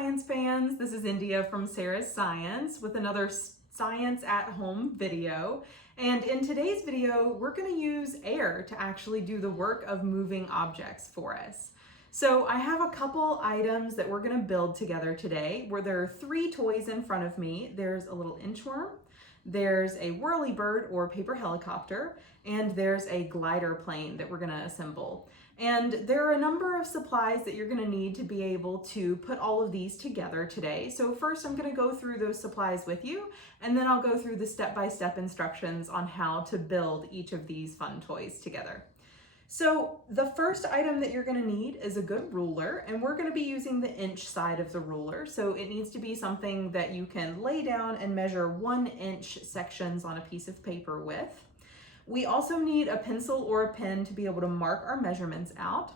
science fans, this is India from Sarah's Science with another Science at Home video. And in today's video, we're going to use air to actually do the work of moving objects for us. So I have a couple items that we're going to build together today, where there are 3 toys in front of me. There's a little inchworm, there's a whirlybird or paper helicopter, and there's a glider plane that we're going to assemble. And there are a number of supplies that you're going to need to be able to put all of these together today. So first I'm going to go through those supplies with you, and then I'll go through the step-by-step instructions on how to build each of these fun toys together. So the first item that you're going to need is a good ruler, and we're going to be using the inch side of the ruler. So it needs to be something that you can lay down and measure 1-inch sections on a piece of paper with. We also need a pencil or a pen to be able to mark our measurements out.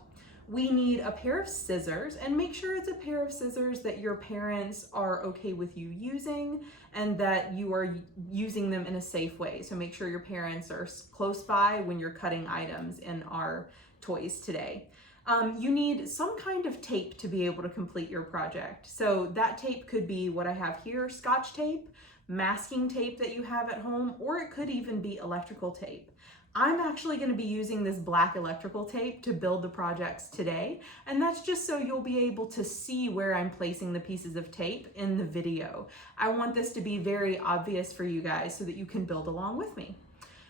We need a pair of scissors, and make sure it's a pair of scissors that your parents are okay with you using and that you are using them in a safe way. So make sure your parents are close by when you're cutting items in our toys today. You need some kind of tape to be able to complete your project. So that tape could be what I have here, Scotch tape, masking tape that you have at home, or it could even be electrical tape. I'm actually going to be using this black electrical tape to build the projects today, and that's just so you'll be able to see where I'm placing the pieces of tape in the video. I want this to be very obvious for you guys so that you can build along with me.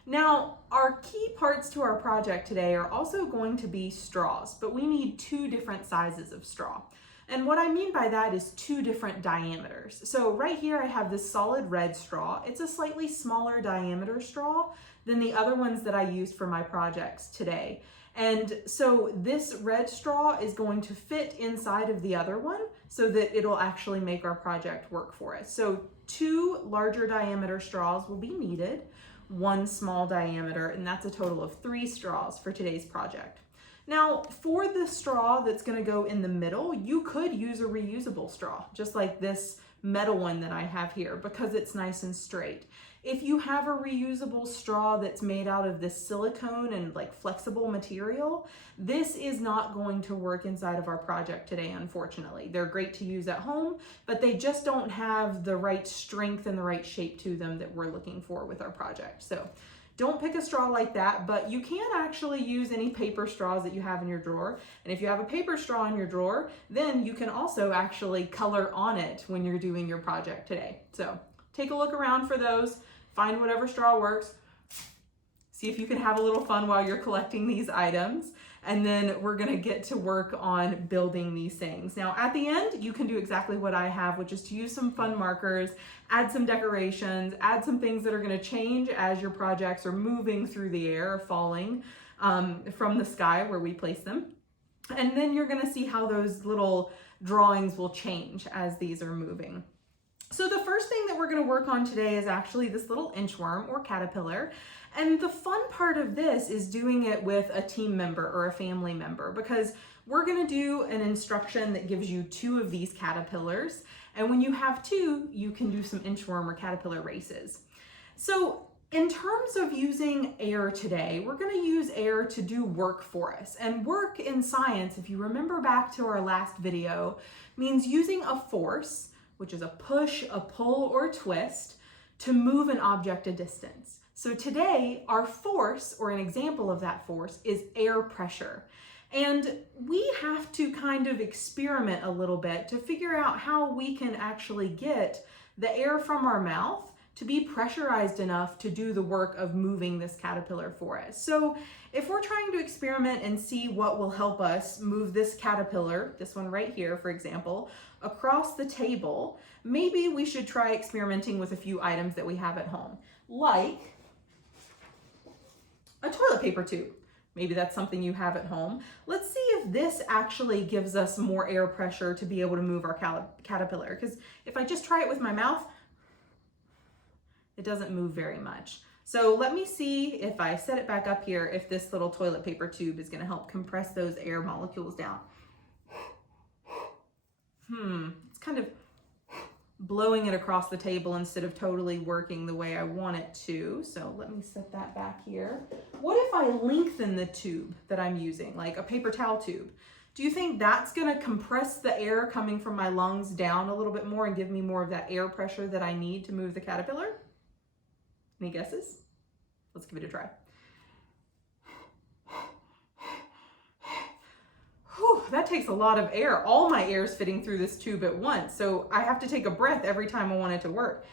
Now, our key parts to our project today are also going to be straws, but we need 2 different sizes of straw. And what I mean by that is 2 different diameters. So right here I have this solid red straw. It's a slightly smaller diameter straw than the other ones that I used for my projects today. And so this red straw is going to fit inside of the other one so that it'll actually make our project work for us. So 2 larger diameter straws will be needed, 1 small diameter, and that's a total of 3 straws for today's project. Now, for the straw that's going to go in the middle, you could use a reusable straw, just like this metal one that I have here, because it's nice and straight. If you have a reusable straw that's made out of this silicone and like flexible material, this is not going to work inside of our project today, unfortunately. They're great to use at home, but they just don't have the right strength and the right shape to them that we're looking for with our project. So don't pick a straw like that, but you can actually use any paper straws that you have in your drawer. And if you have a paper straw in your drawer, then you can also actually color on it when you're doing your project today. So take a look around for those, find whatever straw works, see if you can have a little fun while you're collecting these items, and then we're gonna get to work on building these things. Now at the end, you can do exactly what I have, which is to use some fun markers, add some decorations, add some things that are gonna change as your projects are moving through the air or falling from the sky where we place them. And then you're gonna see how those little drawings will change as these are moving. So the first thing that we're going to work on today is actually this little inchworm or caterpillar. And the fun part of this is doing it with a team member or a family member, because we're going to do an instruction that gives you 2 of these caterpillars. And when you have 2, you can do some inchworm or caterpillar races. So in terms of using air today, we're going to use air to do work for us. And work in science, if you remember back to our last video, means using a force, which is a push, a pull, or a twist, to move an object a distance. So today, our force, or an example of that force, is air pressure. And we have to kind of experiment a little bit to figure out how we can actually get the air from our mouth to be pressurized enough to do the work of moving this caterpillar for us. So if we're trying to experiment and see what will help us move this caterpillar, this one right here, for example, across the table, maybe we should try experimenting with a few items that we have at home, like a toilet paper tube. Maybe that's something you have at home. Let's see if this actually gives us more air pressure to be able to move our caterpillar, because if I just try it with my mouth, it doesn't move very much. So let me see if I set it back up here, if this little toilet paper tube is gonna help compress those air molecules down. It's kind of blowing it across the table instead of totally working the way I want it to. So let me set that back here. What if I lengthen the tube that I'm using, like a paper towel tube? Do you think that's gonna compress the air coming from my lungs down a little bit more and give me more of that air pressure that I need to move the caterpillar? Any guesses? Let's give it a try. Whew, that takes a lot of air. All my air is fitting through this tube at once, so I have to take a breath every time I want it to work.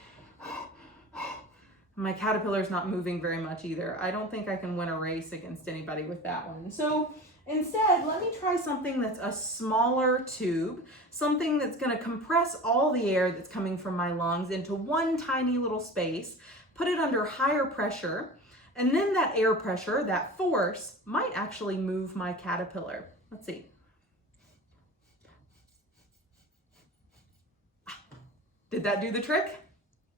My caterpillar's not moving very much either. I don't think I can win a race against anybody with that one. So instead, let me try something that's a smaller tube, something that's gonna compress all the air that's coming from my lungs into one tiny little space, put it under higher pressure, and then that air pressure, that force, might actually move my caterpillar. Let's see. Did that do the trick?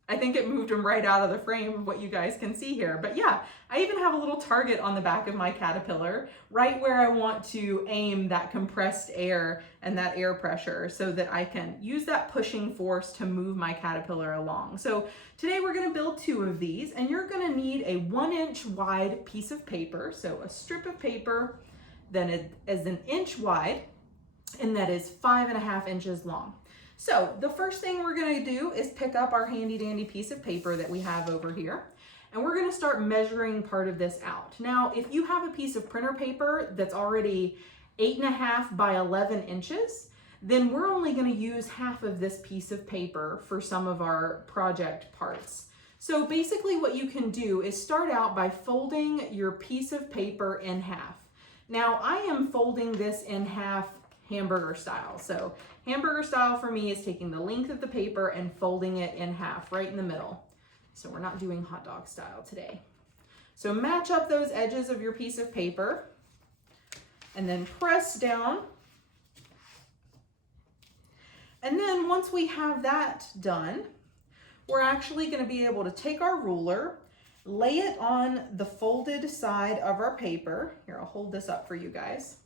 I think it moved him right out of the frame of what you guys can see here. But yeah, I even have a little target on the back of my caterpillar, right where I want to aim that compressed air and that air pressure so that I can use that pushing force to move my caterpillar along. So today we're gonna build 2 of these, and you're gonna need a 1-inch wide piece of paper. So a strip of paper that is 1 inch wide and that is 5.5 inches long. So the first thing we're gonna do is pick up our handy dandy piece of paper that we have over here, and we're gonna start measuring part of this out. Now, if you have a piece of printer paper that's already 8.5 by 11 inches, then we're only gonna use half of this piece of paper for some of our project parts. So basically what you can do is start out by folding your piece of paper in half. Now, I am folding this in half hamburger style. So hamburger style for me is taking the length of the paper and folding it in half right in the middle. So we're not doing hot dog style today. So match up those edges of your piece of paper and then press down. And then once we have that done, we're actually going to be able to take our ruler, lay it on the folded side of our paper. Here, I'll hold this up for you guys.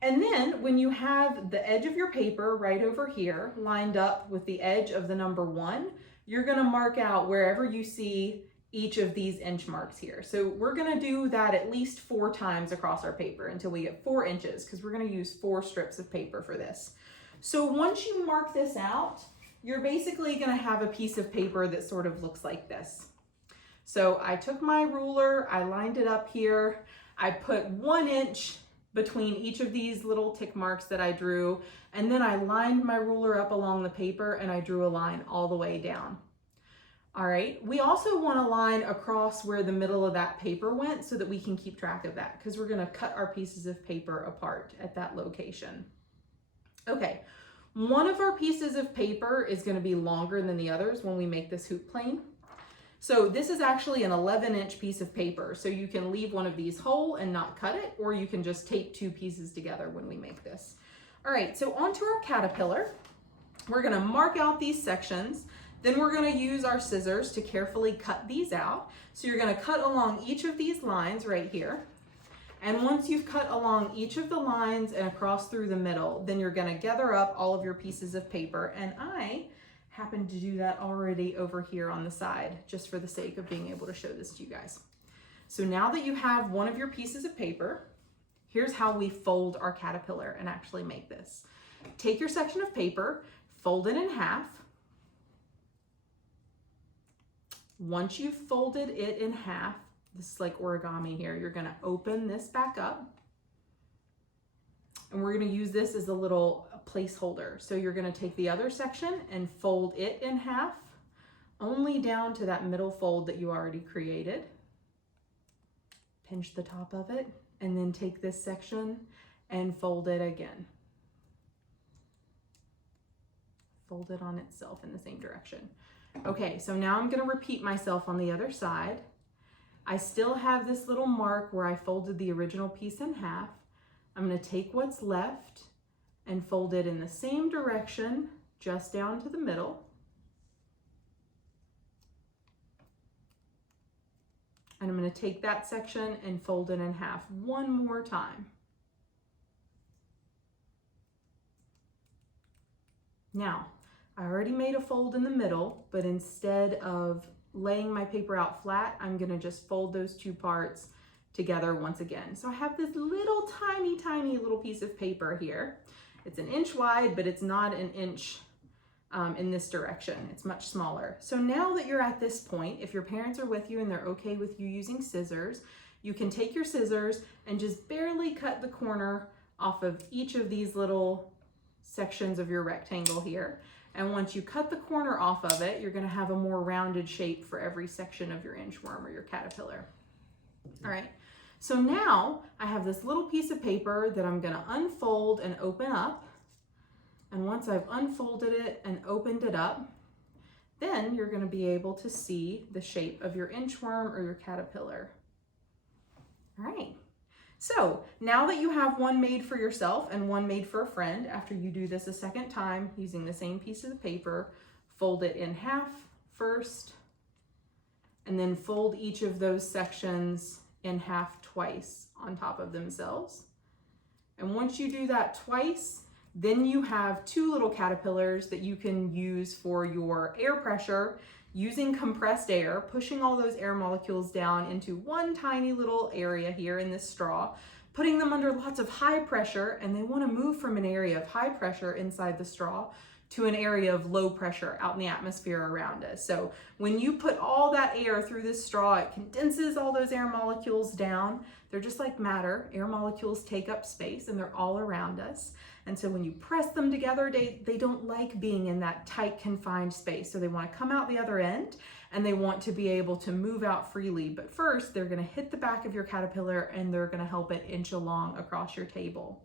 And then when you have the edge of your paper right over here lined up with the edge of the number 1, you're gonna mark out wherever you see each of these inch marks here. So we're gonna do that at least 4 times across our paper until we get 4 inches, because we're gonna use 4 strips of paper for this. So once you mark this out, you're basically gonna have a piece of paper that sort of looks like this. So I took my ruler, I lined it up here, I put 1 inch between each of these little tick marks that I drew, and then I lined my ruler up along the paper and I drew a line all the way down. All right, we also want a line across where the middle of that paper went so that we can keep track of that, because we're gonna cut our pieces of paper apart at that location. Okay, one of our pieces of paper is gonna be longer than the others when we make this hoop plane. So this is actually an 11-inch piece of paper. So you can leave one of these whole and not cut it, or you can just tape 2 pieces together when we make this. All right, so onto our caterpillar. We're gonna mark out these sections. Then we're gonna use our scissors to carefully cut these out. So you're gonna cut along each of these lines right here. And once you've cut along each of the lines and across through the middle, then you're gonna gather up all of your pieces of paper. And I happen to do that already over here on the side, just for the sake of being able to show this to you guys. So now that you have one of your pieces of paper, here's how we fold our caterpillar and actually make this. Take your section of paper, fold it in half. Once you've folded it in half, this is like origami here, you're gonna open this back up. And we're gonna use this as a little placeholder. So you're gonna take the other section and fold it in half, only down to that middle fold that you already created. Pinch the top of it, and then take this section and fold it again. Fold it on itself in the same direction. Okay, so now I'm gonna repeat myself on the other side. I still have this little mark where I folded the original piece in half. I'm gonna take what's left and fold it in the same direction, just down to the middle. And I'm gonna take that section and fold it in half one more time. Now, I already made a fold in the middle, but instead of laying my paper out flat, I'm gonna just fold those 2 parts together once again. So I have this little tiny little piece of paper here. It's an inch wide, but it's not an inch in this direction. It's much smaller. So now that you're at this point, if your parents are with you and they're okay with you using scissors, you can take your scissors and just barely cut the corner off of each of these little sections of your rectangle here. And once you cut the corner off of it, you're gonna have a more rounded shape for every section of your inchworm or your caterpillar. All right, so now I have this little piece of paper that I'm gonna unfold and open up. And once I've unfolded it and opened it up, then you're gonna be able to see the shape of your inchworm or your caterpillar. All right, so now that you have one made for yourself and one made for a friend, after you do this a second time using the same piece of paper, fold it in half first, and then fold each of those sections in half twice on top of themselves. And once you do that twice, then you have two little caterpillars that you can use for your air pressure using compressed air, pushing all those air molecules down into one tiny little area here in this straw, putting them under lots of high pressure, and they want to move from an area of high pressure inside the straw to an area of low pressure out in the atmosphere around us. So when you put all that air through this straw, it condenses all those air molecules down. They're just like matter. Air molecules take up space and they're all around us. And so when you press them together, they don't like being in that tight, confined space. So they want to come out the other end and they want to be able to move out freely. But first, they're going to hit the back of your caterpillar and they're going to help it inch along across your table.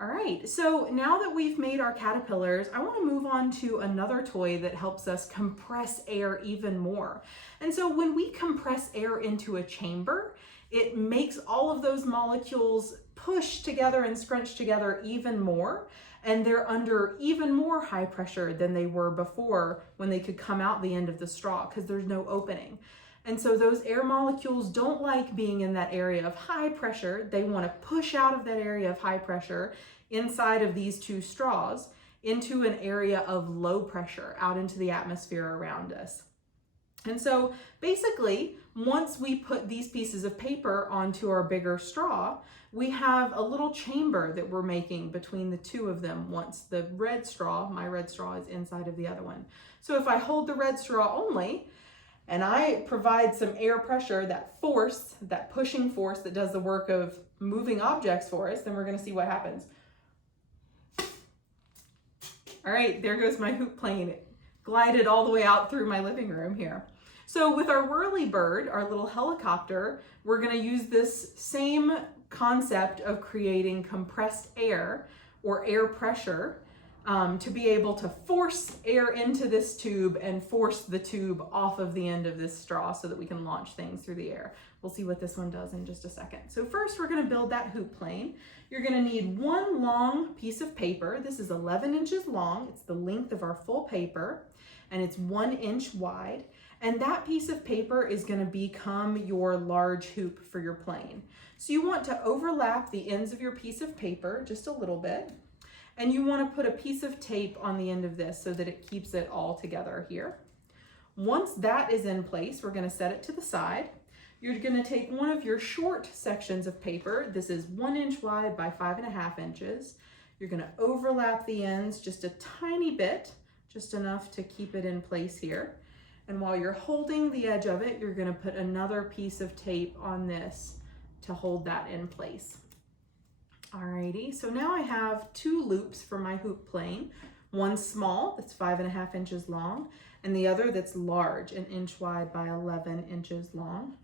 All right, so now that we've made our caterpillars, I want to move on to another toy that helps us compress air even more. And so when we compress air into a chamber, it makes all of those molecules push together and scrunch together even more, and they're under even more high pressure than they were before when they could come out the end of the straw because there's no opening. And so those air molecules don't like being in that area of high pressure. They want to push out of that area of high pressure inside of these two straws into an area of low pressure out into the atmosphere around us. And so basically, once we put these pieces of paper onto our bigger straw, we have a little chamber that we're making between the two of them once the red straw, my red straw, is inside of the other one. So if I hold the red straw only, and I provide some air pressure, that force, that pushing force that does the work of moving objects for us, then we're going to see what happens. All right, there goes my hoop plane. It glided all the way out through my living room here. So with our whirly bird, our little helicopter, we're going to use this same concept of creating compressed air or air pressure to be able to force air into this tube and force the tube off of the end of this straw so that we can launch things through the air. We'll see what this one does in just a second. So first we're going to build that hoop plane. You're going to need one long piece of paper. This is 11 inches long. It's the length of our full paper and it's 1 inch wide. And that piece of paper is going to become your large hoop for your plane. So you want to overlap the ends of your piece of paper just a little bit. And you want to put a piece of tape on the end of this so that it keeps it all together here. Once that is in place, we're going to set it to the side. You're going to take one of your short sections of paper. This is 1 inch wide by 5.5 inches. You're going to overlap the ends just a tiny bit, just enough to keep it in place here. And while you're holding the edge of it, you're going to put another piece of tape on this to hold that in place. Alrighty, so now I have 2 loops for my hoop plane. One small, that's 5.5 inches long, and the other that's large, 1 inch wide by 11 inches long.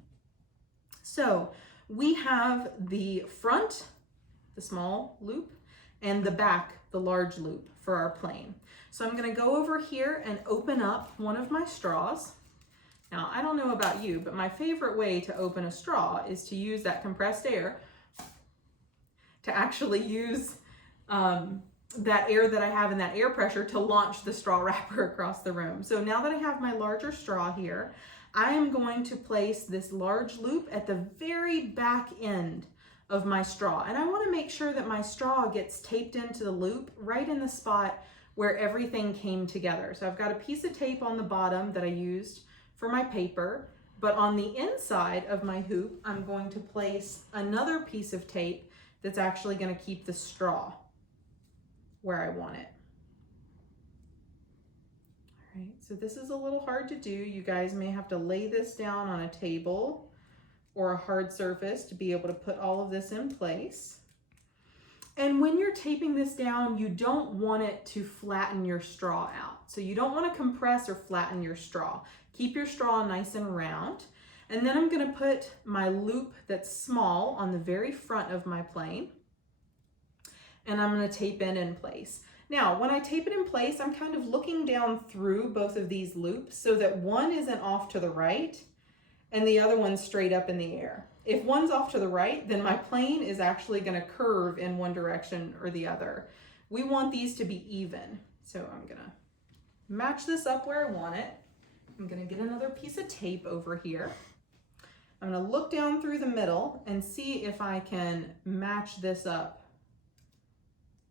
So we have the front, the small loop, and the back, the large loop for our plane. So I'm gonna go over here and open up one of my straws. Now, I don't know about you, but my favorite way to open a straw is to use that compressed air to actually use that air that I have in that air pressure to launch the straw wrapper across the room. So now that I have my larger straw here, I am going to place this large loop at the very back end of my straw. And I want to make sure that my straw gets taped into the loop right in the spot where everything came together. So I've got a piece of tape on the bottom that I used for my paper, But on the inside of my hoop, I'm going to place another piece of tape that's actually going to keep the straw where I want it. All right, so this is a little hard to do. You guys may have to lay this down on a table or a hard surface to be able to put all of this in place. And when you're taping this down, you don't want it to flatten your straw out. So you don't want to compress or flatten your straw. Keep your straw nice and round. And then I'm going to put my loop that's small on the very front of my plane. And I'm going to tape it in place. Now, when I tape it in place, I'm kind of looking down through both of these loops so that one isn't off to the right and the other one's straight up in the air. If one's off to the right, then my plane is actually going to curve in one direction or the other. We want these to be even. So I'm going to match this up where I want it. I'm going to get another piece of tape over here. I'm going to look down through the middle and see if I can match this up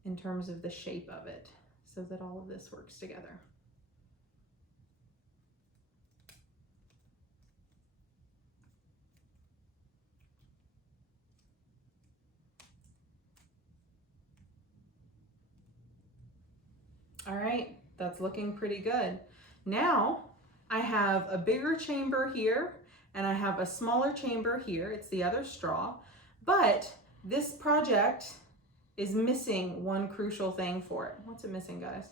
in terms of the shape of it so that all of this works together. All right, that's looking pretty good. Now I have a bigger chamber here and I have a smaller chamber here. It's the other straw, but this project is missing one crucial thing for it. What's it missing, guys?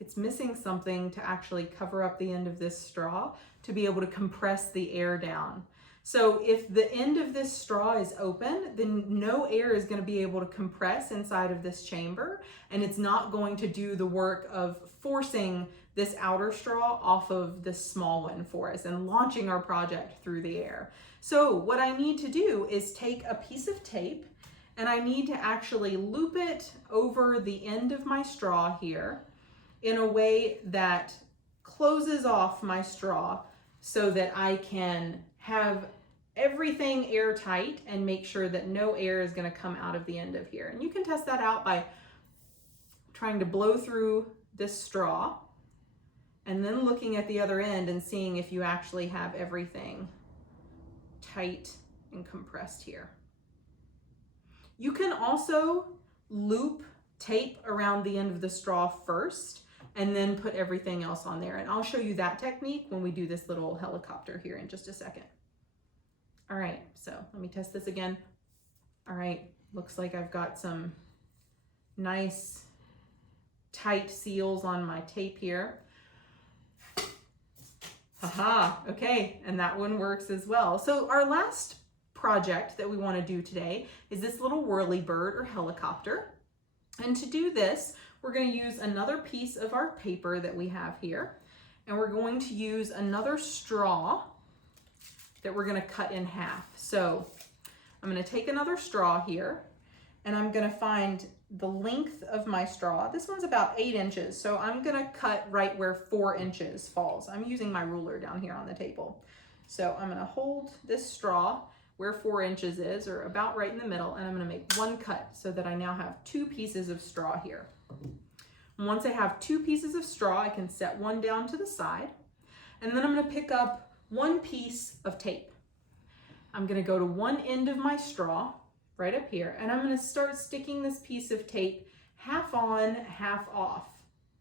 It's missing something to actually cover up the end of this straw to be able to compress the air down. So if the end of this straw is open, then no air is going to be able to compress inside of this chamber, and it's not going to do the work of forcing this outer straw off of this small one for us and launching our project through the air. So what I need to do is take a piece of tape and I need to actually loop it over the end of my straw here in a way that closes off my straw so that I can have everything airtight and make sure that no air is going to come out of the end of here. And you can test that out by trying to blow through this straw and then looking at the other end and seeing if you actually have everything tight and compressed here. You can also loop tape around the end of the straw first and then put everything else on there. And I'll show you that technique when we do this little helicopter here in just a second. All right, so let me test this again. All right, looks like I've got some nice tight seals on my tape here. Aha, okay, and that one works as well. So our last project that we want to do today is this little whirly bird or helicopter. And to do this, we're going to use another piece of our paper that we have here, and we're going to use another straw that we're going to cut in half. So I'm going to take another straw here and I'm going to find the length of my straw. This one's about 8 inches. So I'm going to cut right where 4 inches falls. I'm using my ruler down here on the table. So I'm going to hold this straw where 4 inches is, or about right in the middle, and I'm going to make one cut so that I now have 2 pieces of straw here. Once I have 2 pieces of straw, I can set one down to the side, and then I'm going to pick up one piece of tape. I'm going to go to one end of my straw right up here, and I'm going to start sticking this piece of tape half on, half off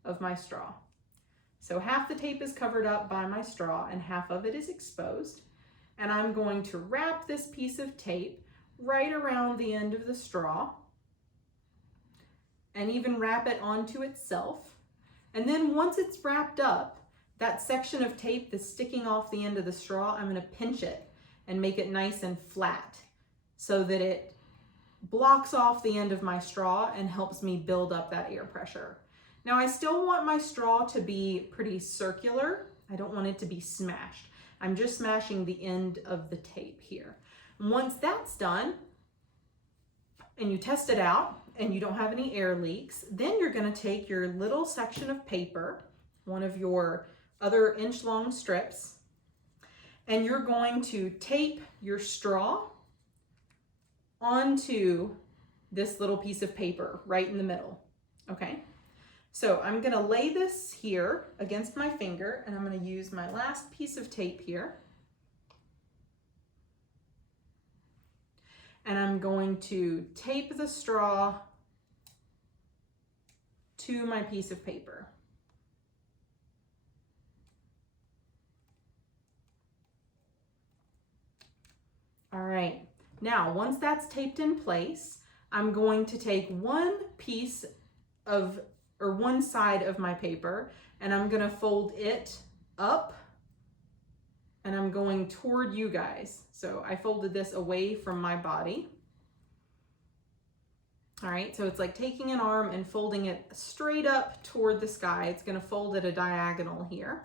of my straw. So half the tape is covered up by my straw and half of it is exposed. And I'm going to wrap this piece of tape right around the end of the straw and even wrap it onto itself. And then once it's wrapped up, that section of tape that's sticking off the end of the straw, I'm going to pinch it and make it nice and flat so that it blocks off the end of my straw and helps me build up that air pressure. Now I still want my straw to be pretty circular. I don't want it to be smashed. I'm just smashing the end of the tape here. Once that's done and you test it out and you don't have any air leaks, then you're going to take your little section of paper, one of your other inch-long strips, and you're going to tape your straw onto this little piece of paper right in the middle, okay? So I'm gonna lay this here against my finger, and I'm gonna use my last piece of tape here. And I'm going to tape the straw to my piece of paper. All right, now once that's taped in place, I'm going to take one piece of, or one side of my paper, and I'm gonna fold it up, and I'm going toward you guys. So I folded this away from my body. All right, so it's like taking an arm and folding it straight up toward the sky. It's gonna fold at a diagonal here.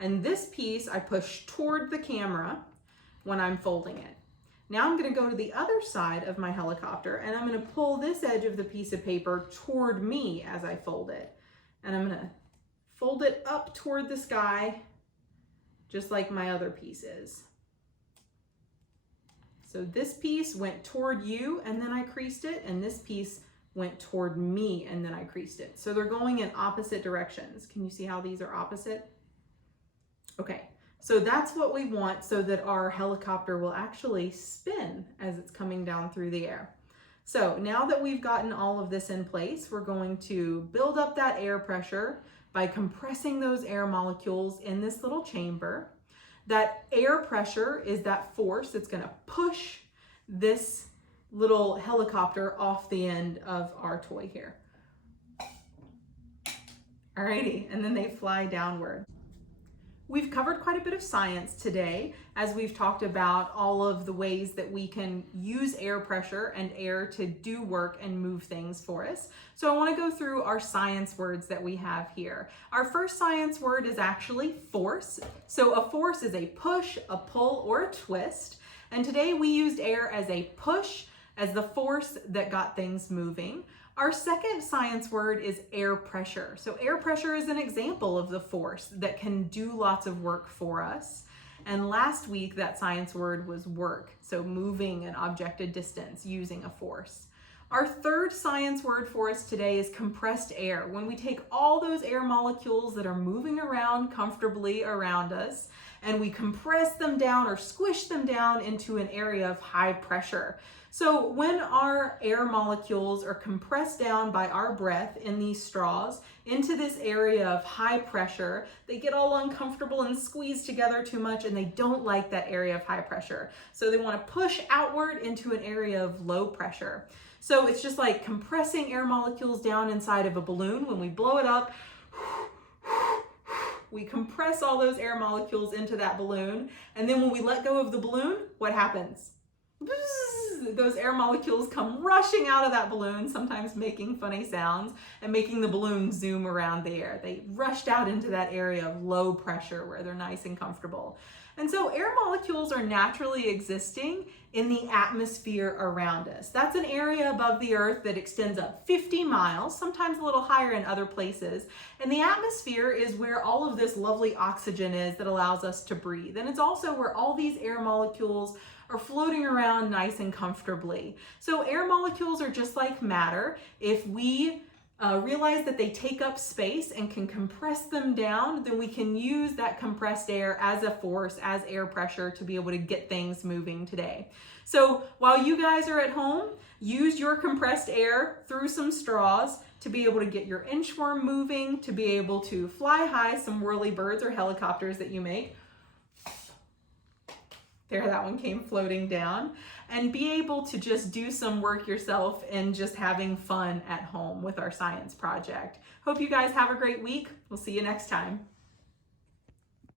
And this piece I push toward the camera when I'm folding it. Now I'm gonna go to the other side of my helicopter, and I'm gonna pull this edge of the piece of paper toward me as I fold it. And I'm gonna fold it up toward the sky, just like my other piece is. So this piece went toward you and then I creased it, and this piece went toward me and then I creased it. So they're going in opposite directions. Can you see how these are opposite? Okay, so that's what we want so that our helicopter will actually spin as it's coming down through the air. So now that we've gotten all of this in place, we're going to build up that air pressure by compressing those air molecules in this little chamber. That air pressure is that force that's gonna push this little helicopter off the end of our toy here. Alrighty, and then they fly downward. We've covered quite a bit of science today as we've talked about all of the ways that we can use air pressure and air to do work and move things for us. So I want to go through our science words that we have here. Our first science word is actually force. So a force is a push, a pull, or a twist. And today we used air as a push, as the force that got things moving. Our second science word is air pressure. So air pressure is an example of the force that can do lots of work for us. And last week, that science word was work. So moving an object a distance using a force. Our third science word for us today is compressed air. When we take all those air molecules that are moving around comfortably around us, and we compress them down or squish them down into an area of high pressure. So when our air molecules are compressed down by our breath in these straws into this area of high pressure, they get all uncomfortable and squeeze together too much, and they don't like that area of high pressure. So they want to push outward into an area of low pressure. So it's just like compressing air molecules down inside of a balloon. When we blow it up, we compress all those air molecules into that balloon. And then when we let go of the balloon, what happens? Those air molecules come rushing out of that balloon, sometimes making funny sounds and making the balloon zoom around the air. They rushed out into that area of low pressure where they're nice and comfortable. And so air molecules are naturally existing in the atmosphere around us. That's an area above the earth that extends up 50 miles, sometimes a little higher in other places. And the atmosphere is where all of this lovely oxygen is that allows us to breathe. And it's also where all these air molecules are floating around nice and comfortably. So air molecules are just like matter. If we realize that they take up space and can compress them down, then we can use that compressed air as a force, as air pressure, to be able to get things moving today. So while you guys are at home, use your compressed air through some straws to be able to get your inchworm moving, to be able to fly high some whirly birds or helicopters that you make. There, that one came floating down. And be able to just do some work yourself and just having fun at home with our science project. Hope you guys have a great week. We'll see you next time.